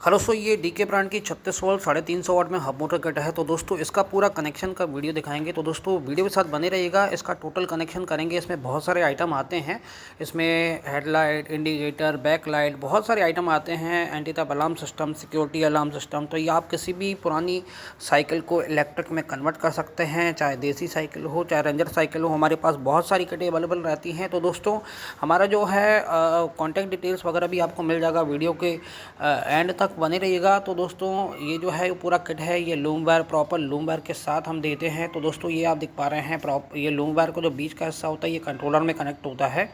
Hello सो ये DK brand की 36 volt 350 वाट में हब मोटर किट है। तो दोस्तों इसका पूरा कनेक्शन का वीडियो दिखाएंगे। तो दोस्तों वीडियो के साथ बने रहिएगा। इसका टोटल कनेक्शन करेंगे। इसमें बहुत सारे आइटम आते हैं। इसमें हेडलाइट, इंडिकेटर, बैक लाइट, बहुत सारे आइटम आते हैं। Anti theft alarm system, security alarm system. तो ये आप किसी भी पुरानी साइकिल को इलेक्ट्रिक में कन्वर्ट कर सकते हैं, चाहे देसी साइकिल हो चाहे रेंजर साइकिल हो। हमारे पास बहुत सारी किटें अवेलेबल रहती हैं। तो दोस्तों हमारा जो है कॉन्टैक्ट डिटेल्स वगैरह भी आपको मिल जाएगा वीडियो के एंड तक बने रहिएगा। तो दोस्तों ये जो है पूरा किट है, ये loom wire, proper loom wire के साथ हम देते हैं। तो दोस्तों ये आप देख पा रहे हैं ये लूम वायर को जो बीच का हिस्सा होता है ये कंट्रोलर में कनेक्ट होता है।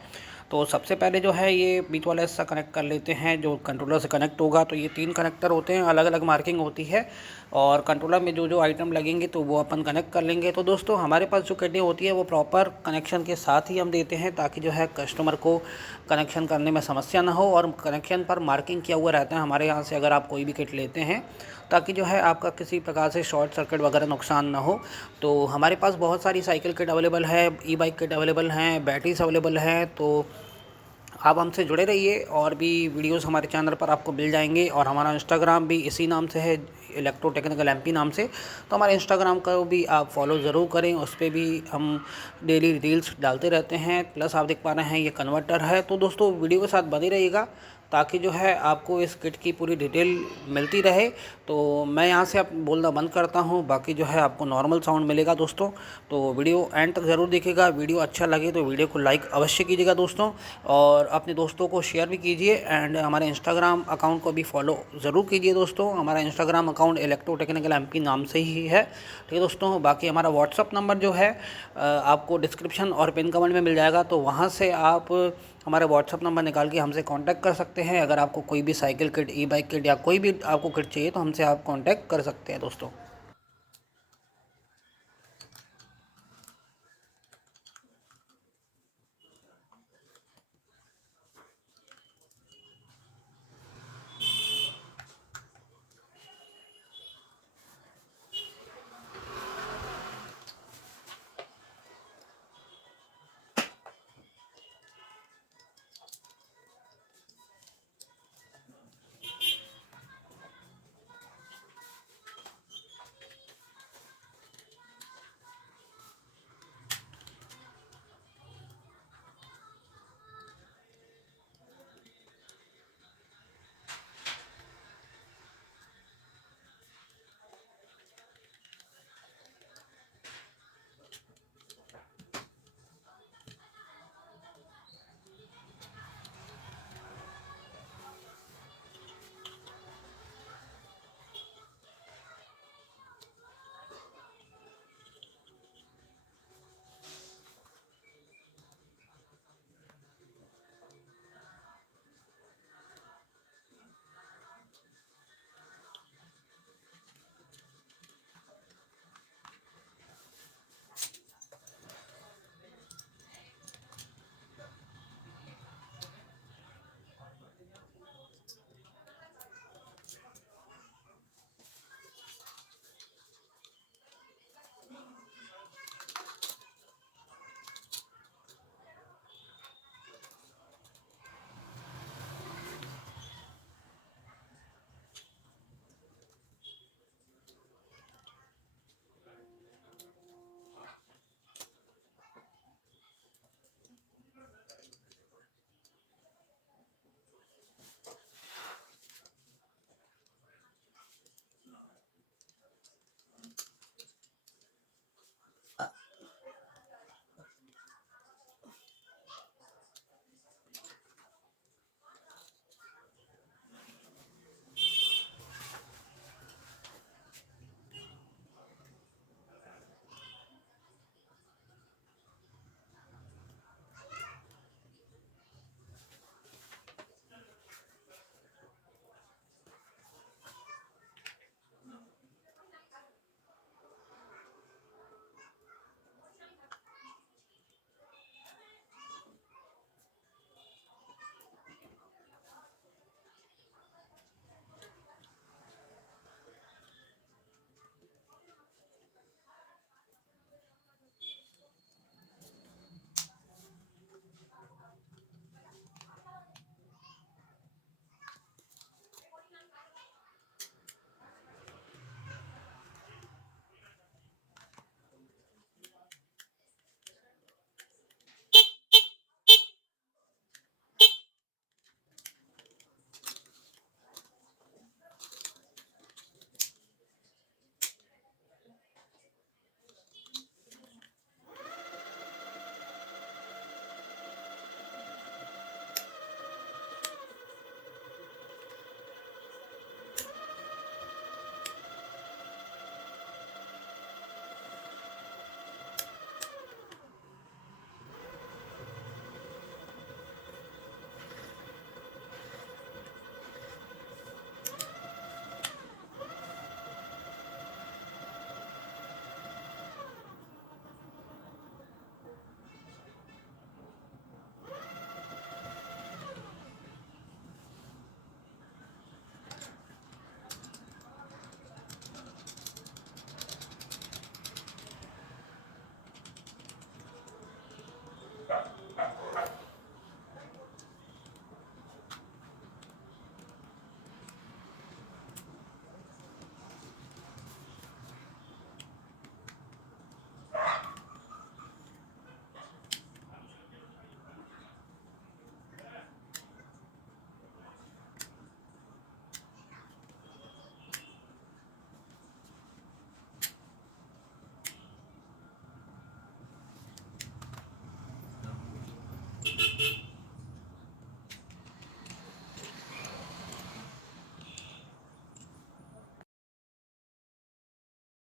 तो सबसे पहले जो है ये बीच वाला हिस्सा कनेक्ट कर लेते हैं जो कंट्रोलर से कनेक्ट होगा। तो ये 3 कनेक्टर होते हैं, अलग अलग मार्किंग होती है और कंट्रोलर में जो जो आइटम लगेंगे तो वो अपन कनेक्ट कर लेंगे। तो दोस्तों हमारे पास जो किटें होती है वो प्रॉपर कनेक्शन के साथ ही हम देते हैं, ताकि जो है कस्टमर को कनेक्शन करने में समस्या ना हो। और कनेक्शन पर मार्किंग किया हुआ रहता है हमारे यहाँ से अगर आप कोई भी किट लेते हैं, ताकि जो है आपका किसी प्रकार से शॉर्ट सर्किट वगैरह नुकसान ना हो। तो हमारे पास बहुत सारी साइकिल किट अवेलेबल है, ई बाइक किट अवेलेबल हैं, बैटरीज अवेलेबल हैं। तो आप हमसे जुड़े रहिए और भी वीडियोस हमारे चैनल पर आपको मिल जाएंगे। और हमारा इंस्टाग्राम भी इसी नाम से है, इलेक्ट्रो टेक्निकल एमपी नाम से। तो हमारे इंस्टाग्राम को भी आप फॉलो ज़रूर करें, उस पर भी हम डेली रील्स डालते रहते हैं। प्लस आप देख पा रहे हैं ये कन्वर्टर है। तो दोस्तों वीडियो के साथ बने रहिएगा, ताकि जो है आपको इस किट की पूरी डिटेल मिलती रहे। तो मैं यहाँ से अब बोलना बंद करता हूँ, बाकी जो है आपको नॉर्मल साउंड मिलेगा दोस्तों। तो वीडियो एंड तक ज़रूर देखिएगा। वीडियो अच्छा लगे तो वीडियो को लाइक अवश्य कीजिएगा दोस्तों, और अपने दोस्तों को शेयर भी कीजिए। एंड हमारे इंस्टाग्राम अकाउंट को भी फॉलो ज़रूर कीजिए दोस्तों। हमारा Instagram account electro technical MP नाम से ही है, ठीक है दोस्तों। बाकी हमारा व्हाट्सअप नंबर जो है आपको डिस्क्रिप्शन और पिन कमेंट में मिल जाएगा। तो वहाँ से आप हमारे व्हाट्सअप नंबर निकाल के हमसे कांटेक्ट कर सकते हैं। अगर आपको कोई भी साइकिल किट, ई बाइक किट या कोई भी आपको किट चाहिए तो हमसे आप कांटेक्ट कर सकते हैं दोस्तों।